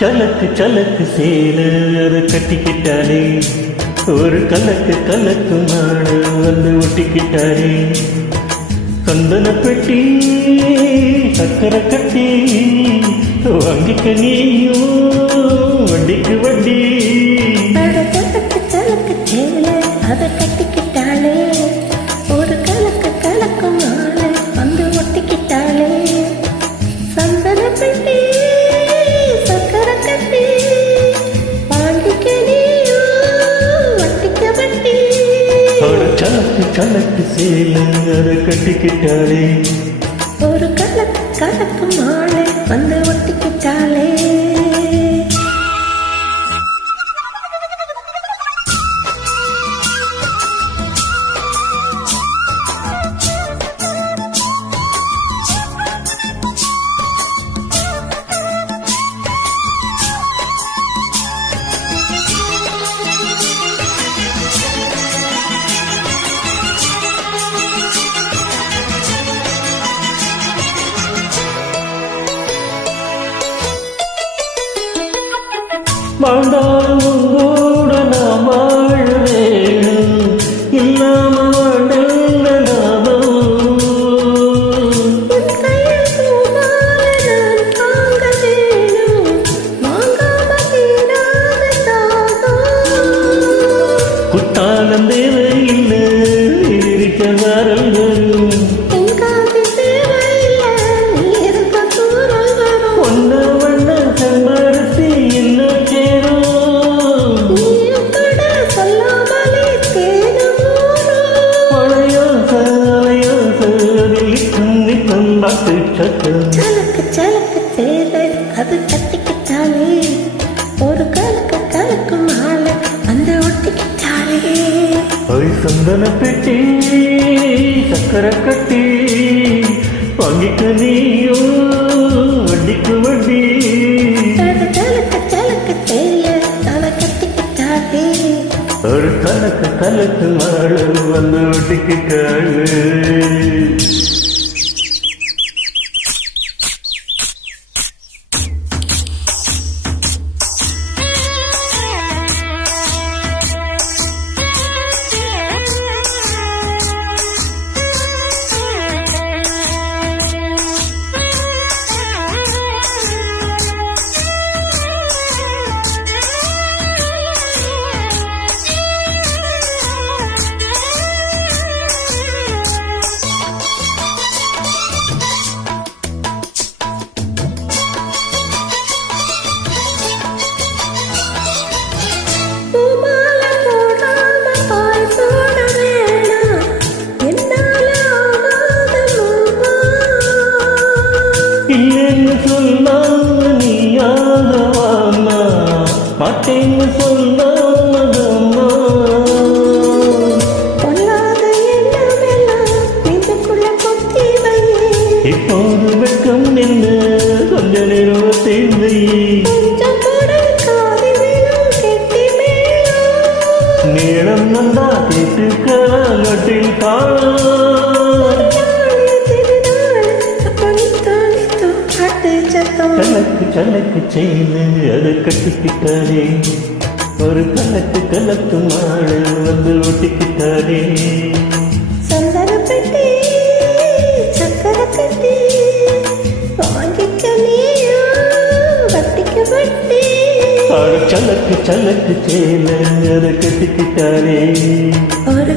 சலக்கு சலக்கு சேல அதை கட்டிக்கிட்டாரே, ஒரு கலக்கு கலக்கு நாடு வந்து ஒட்டிக்கிட்டாரே. சந்தன பெட்டி சக்கரை கட்டி வாங்கிக்க நீயும் வண்டிக்கு வண்டி. சலக்கு சலக்கு சேல அதை கட்டிக்கிட்டாளே, ஒரு கலக்கு கலக்கு நாடு வந்து ஒட்டிக்கிட்டாளே. சந்தன பெட்டி சலக்கு சலக்கு சேல அதை கட்டிக்கிட்டாளே, ஒரு கலக்கு கலக்கு மாலை வந்து ஒட்டிக்கிட்டாளே. வாழ்ந்தாலும் உங்களோட நான் வாழ வேணும், இல்லாம வாழ்ந்த லாபம். குத்தாலம் தேவையில்லை இருக்க வரங்கள், ஒன்ன வண்ண செம்பருத்தி என்ன சலக்கு சலக்கு சேலை அது கட்டிக்கிட்டாளே, ஒரு கலக்கு கலக்கு மாலை அந்த ஒட்டிக்கிட்டாளே. சந்தன பெட்டி சக்கரை கட்டி வாங்கிக்க நீயும் வண்டிக்கு வண்டி. சலக்கு சலக்கு சேலை அதை கட்டிக்கிட்டாளே, ஒரு கலக்கு கலக்கு மாலை வந்து ஒட்டிக்கிட்டாளே. இல்லைன்னு சொல்லாம நீயாகவாமா, மாட்டேன்னு சொல்லாமதம்மா. இப்போது வெட்கம் நின்று கொஞ்ச நேரம் சேர்ந்து நீளம் நந்தா கேட்டுக்கட்டில் கலக்கு கலக்கு செய்து அதை கட்டிக்கிட்டாரே, ஒரு கலக்கு கலக்கு மாடு வந்து ஒட்டிக்கிட்டாரே. சந்தன பெட்டி சக்கரை கட்டி வாங்கிக்க நீயா வட்டிக்கு வட்டி. சலக்கு சலக்கு செய்து அதை கட்டிக்கிட்டாரே, ஒரு